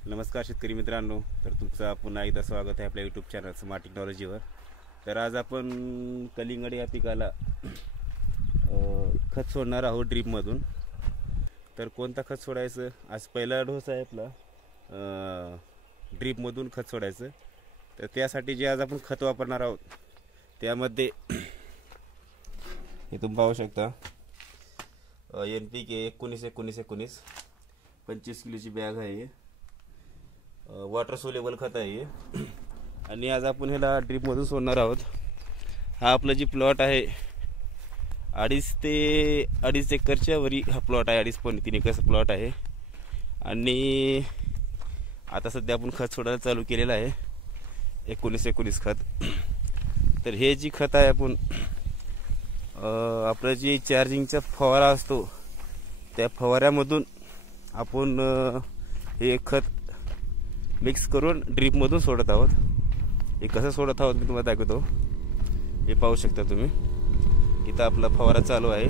नमस्कार शेतकरी मित्रांनो, तर तुमचं पुन्हा एकदा स्वागत आहे आपल्या यूट्यूब चॅनल स्मार्ट टेक्नॉलॉजीवर। तर आज आपण कलिंगड या पिकाला खत सोडणार आहोत ड्रीपमधून। तर कोणता खत सोडायचं, आज पहिला डोस आहे आपला ड्रीपमधून खत सोडायचं। तर त्यासाठी जे आज आपण खत वापरणार आहोत त्यामध्ये हे तुम्ही पाहू शकता NPK 19-19-19 25 किलोची बॅग आहे। वॉटर सोलेबल खत आहे आणि आज आपण ह्याला ड्रीपमधून सोडणार आहोत। हा आपला जी प्लॉट आहे 2.5 एकरच्या वरी हा प्लॉट आहे, 2.5-3 एकरचा प्लॉट आहे। आणि आता सध्या आपण खत सोडायला चालू केलेलं आहे 19-19 खत। तर हे जी खत आहे आपण आपलं जी चार्जिंगचा फवारा असतो त्या फवाऱ्यामधून आपण हे खत मिक्स करून ड्रीपमधून सोडत आहोत। हे कसं सोडत आहोत मी तुम्हाला दाखवतो। हे पाहू शकता तुम्ही, इथं आपला फवारा चालू आहे,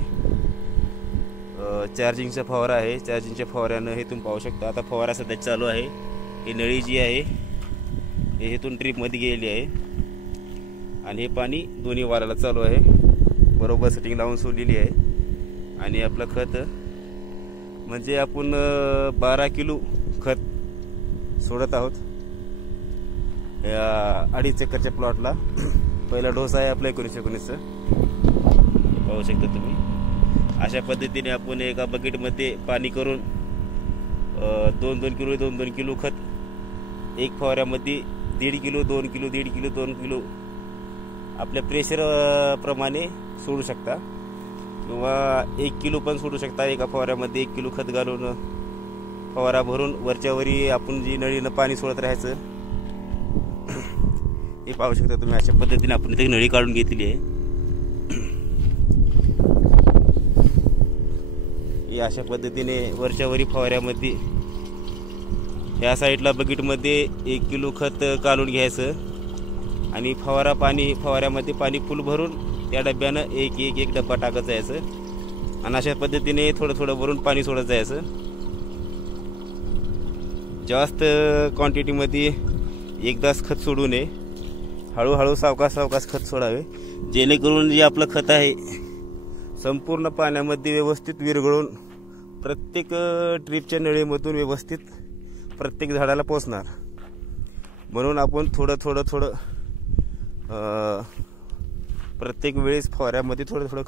चार्जिंगचा फवारा आहे। चार्जिंगच्या फवाऱ्यानं हे तुम्ही पाहू शकता आता फवारा सध्या चालू आहे। ही नळी जी आहे हे इथून ड्रीपमध्ये गेलेली आहे आणि हे पाणी दोन्ही वाराला चालू आहे, बरोबर सेटिंग लावून सोडलेली आहे। आणि आपलं खत म्हणजे आपण 12 किलो खत सोडत आहोत या 2.5 एकरच्या प्लॉटला। पहिला डोस आहे आपला 19-19चा, पाहू शकता तुम्ही। अशा पद्धतीने आपण एका बकेटमध्ये पाणी करून 2-2 किलो 2-2 किलो खत एक फवाऱ्यामध्ये 1.5 किलो 2 किलो 1.5 किलो 2 किलो आपल्या प्रेशर प्रमाणे सोडू शकता, किंवा 1 किलो पण सोडू शकता। एका फवाऱ्यामध्ये 1 किलो खत घालून फवारा भरून वरच्यावरी आपण जी नळीनं पाणी सोडत राहायचं। हे पाहू शकता तुम्ही, अशा पद्धतीने आपण इथे नळी काढून घेतली आहे। हे अशा पद्धतीने वरच्यावरी फवाऱ्यामध्ये या साईडला बकेटमध्ये 1 किलो खत काढून घ्यायचं आणि फवाऱ्यामध्ये पाणी फुल भरून त्या डब्यानं एक डब्बा टाकत जायचं आणि अशा पद्धतीने थोडं थोडं भरून पाणी सोडत जायचं। जास्त क्वांटिटीमध्ये एकदाच खत सोडू नये, हळूहळू सावकाश खत सोडावे, जेणेकरून जे आपलं खत आहे संपूर्ण पाण्यामध्ये व्यवस्थित विरघळून प्रत्येक ड्रीपच्या नळीमधून व्यवस्थित प्रत्येक झाडाला पोचणार। म्हणून आपण थोडं प्रत्येक वेळेस फवाऱ्यामध्ये थोडं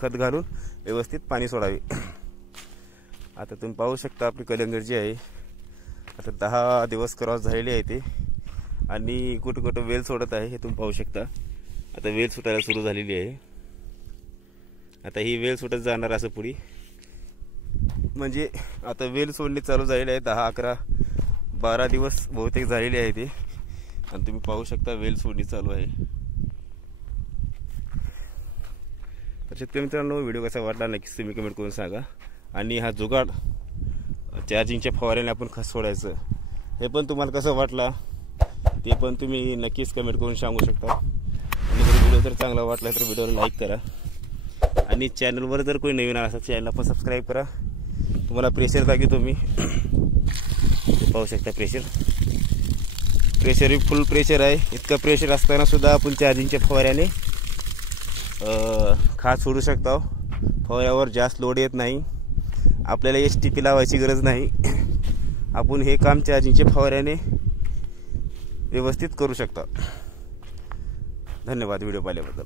खत घालून व्यवस्थित पाणी सोडावे। आता तुम्ही पाहू शकता आपली कलिंगड जी आहे आता 10 दिवस क्रॉस झालेले आहे ते, आणि कुठं वेल सोडत आहे हे तुम्ही पाहू शकता। आता वेल सुटायला सुरू झालेली आहे, आता ही वेल सुटत जाणार असं पुढे, म्हणजे आता वेल सोडणे चालू झालेले आहे। 10-11-12 दिवस बहुतेक झालेले आहे ते, आणि तुम्ही पाहू शकता वेल सोडणी चालू आहे। तर शेतकरी मित्रांनो, व्हिडिओ कसा वाटला नक्कीच तुम्ही कमेंट करून सांगा। आणि हा जुगाड चार्जिंगच्या फवाऱ्याने आपण खत सोडायचं हे पण तुम्हाला कसं वाटला ते पण तुम्ही नक्कीच कमेंट करून सांगू शकता। आणि जर व्हिडिओ जर चांगला वाटला तर व्हिडिओला लाईक करा, आणि चॅनलवर जर कोणी नवीन असेल चॅनलला पण सबस्क्राईब करा। तुम्हाला प्रेशर दाखवतो मी, पाहू शकता प्रेशर फुल प्रेशर आहे। इतका प्रेशर असताना सुद्धा आपण चार्जिंगच्या फवाऱ्याने खत सोडू शकता। फवाऱ्यावर जास्त लोड येत नाही, आपल्याला STP लावायची गरज नाही, आपण हे काम चार्जिंगच्या फवाऱ्याने व्यवस्थित करू शकता। धन्यवाद व्हिडिओ पाहिल्याबद्दल।